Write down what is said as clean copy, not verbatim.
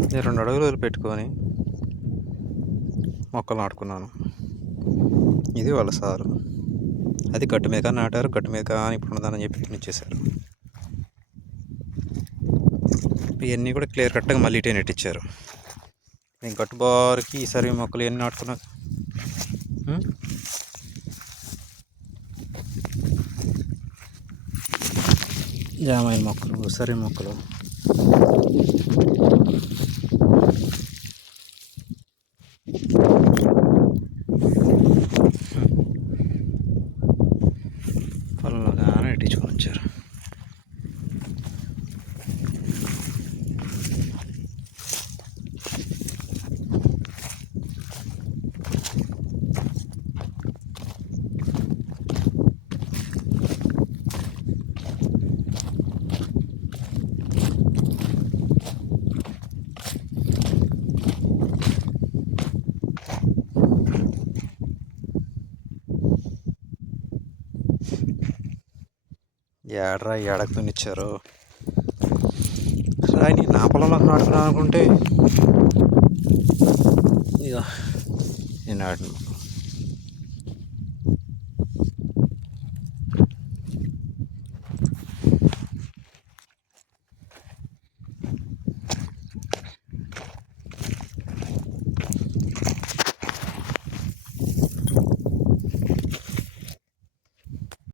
నేను 2 అడుగులు వదిలిపెట్టుకొని మొక్కలు నాటుకున్నాను. ఇది వాళ్ళ సారు. అది గట్టు మీద నాటారు, గట్టు మీద కానీ ఇప్పుడు ఉన్నదని చెప్పి ఇచ్చేశారు. ఇవన్నీ కూడా క్లియర్ కట్గా మళ్ళీ ఇటే నెట్టించారు. నేను గట్టు బారికి ఈసారి మొక్కలు ఎన్ని నాటుకున్నా జామాయిల మొక్కలు, సరి మొక్కలు, పొలంలో కానీ నెట్టించుకొని వచ్చారు. ఏడరా ఏడకు దున్నిచ్చారు రాయి. నా పొలంలోకి నాటుకున్నాను అనుకుంటే ఇక నేను నాటిన